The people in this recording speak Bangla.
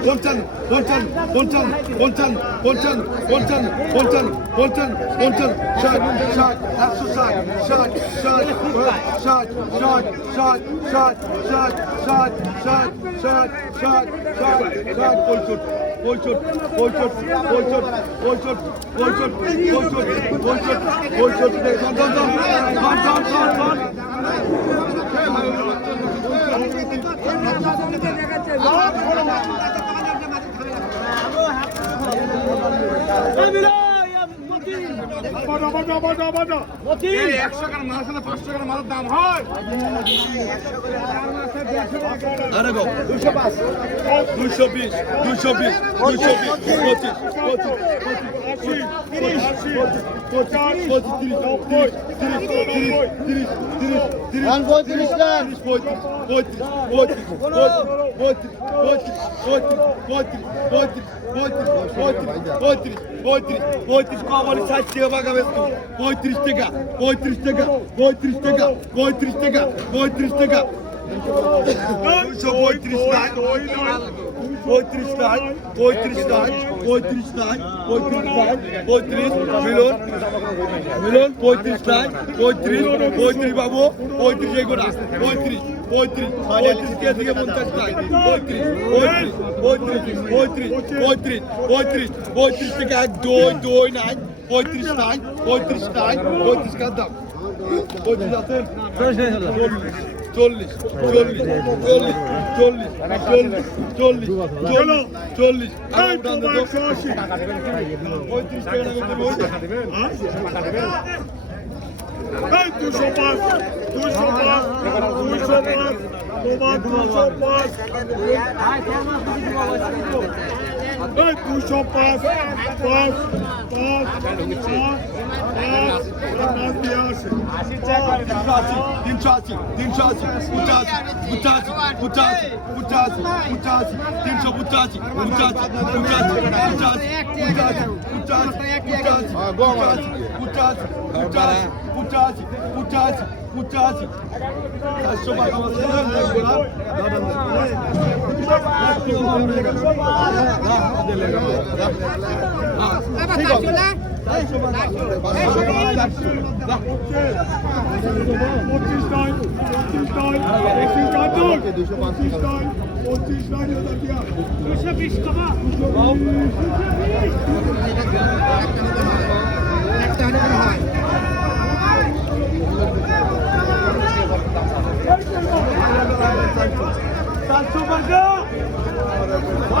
পঞ্চান্ন পঞ্চান্ন পঞ্চান্ন পঞ্চান্ন পঞ্চান্ন পঞ্চান্ন পঞ্চান্ন পঞ্চান্ন পঞ্চান্ন ষাট ষাট একশো ষাট ষাট ষাট ষাট ষাট ষাট ষাট ষাট ষাট ষাট ষাট ষাট ষাট ষাট পঁয়ষট্টি পঁয়ষট্টি পঁয়ষট্টি পঁয়ষট্টি পঁয়ষট্টি পঁয়ষট্টি পঁয়ষট্টি পঁয়ষট্টি পঁয়ষট্টি একশো টাকার মাছ হলে পাঁচশো Yeah. দুশো পাঁচ দুশো বিশ দুশো বিশ দুশো বিশ পঁচিশ পঁচিশ পঁয়ত্রিশ কমালি ষাট টাকা বাগা বেসতো পঁয়ত্রিশ টাকা পঁয়ত্রিশ টাকা পঁয়ত্রিশ টাকা পঁয়ত্রিশ টাকা পঁয়ত্রিশ টাকা দুশো পঁয়ত্রিশ লাখ পঁয়ত্রিশ লাখ পঁয়ত্রিশ লাখ পঁয়ত্রিশ লাখ পঁয়ত্রিশ লাখ পঁয়ত্রিশ মিলন মিলন পঁয়ত্রিশ লাখ পঁয়ত্রিশ পঁয়ত্রিশ পঁয়ত্রিশ এগুলা পঁয়ত্রিশ পঁয়ত্রিশ পঁয়ত্রিশ থেকে পঞ্চাশ লাখ পঁয়ত্রিশ পঁয়ত্রিশ পঁয়ত্রিশ পঁয়ত্রিশ পঁয়ত্রিশ পঁয়ত্রিশ থেকে এক দুই দুই নাই পঁয়ত্রিশ নাই পঁয়ত্রিশ নাই পঁয়ত্রিশ কার দাম। পঁয়ত্রিশ আছেন চল্লিশ চল্লিশ চল্লিশ চল্লিশ চল্লিশ চল্লিশ চল্লিশ চল্লিশ। পঁয়ত্রিশ টাকা দুশো পাঁচ? দুশো পাঁচ দুশো পাঁচ তোমার দুশো পাঁচ। এই দুশো পাঁচ পাঁচ পাঁচ তিনশো আশি তিনশো আশি পঁচাশি পঁচাশি পঁচাশি পঁচাশি পঁচাশি তিনশো পঁচাশি পঁচাশি পঁচাশি পঁচাশি পঁচাশি পঁচাশি Pucați, pucați, pucați, pucați, pucați, pucați. Dar și-o fac o să dăm de gura. Da, da, da. দুশো বিশ টাকা দুশো বিশ